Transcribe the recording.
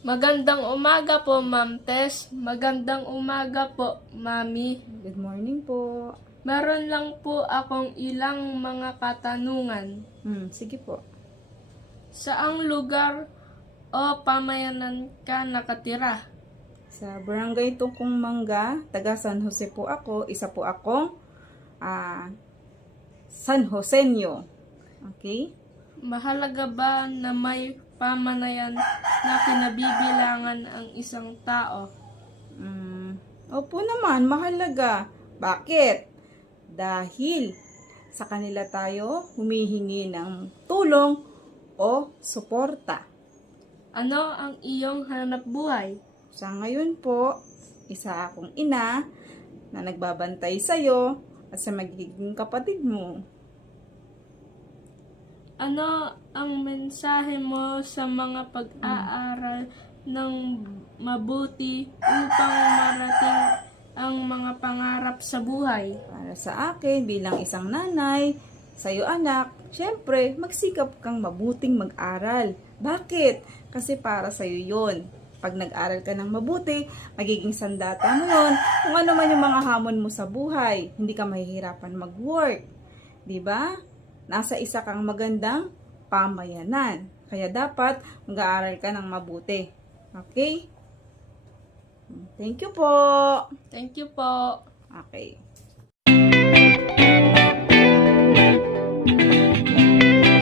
Magandang umaga po, Ma'am Tess. Magandang umaga po, Mami. Good morning po. Meron lang po akong ilang mga katanungan. Sige po. Saang lugar o pamayanan ka nakatira? Sa Barangay Tungkong Mangga, taga San Jose po ako. Isa po akong San Joseño. Okay? Mahalaga ba na may pamanayan na kinabibilangan ang isang tao? Opo naman, mahalaga. Bakit? Dahil sa kanila tayo humihingi ng tulong o suporta. Ano ang iyong hanap buhay? Sa ngayon po, isa akong ina na nagbabantay sa'yo at sa magiging kapatid mo. Ano ang mensahe mo sa mga pag-aaral ng mabuti upang marating ang mga pangarap sa buhay? Para sa akin, bilang isang nanay, sa'yo anak, syempre, magsikap kang mabuting mag-aral. Bakit? Kasi para sa'yo yun. Pag nag-aral ka ng mabuti, magiging sandata mo yun. Kung ano man yung mga hamon mo sa buhay, hindi ka mahihirapan mag-work. Diba? Nasa isa kang magandang pamayanan. Kaya dapat mag-aaral ka ng mabuti. Okay? Thank you po. Thank you po. Okay.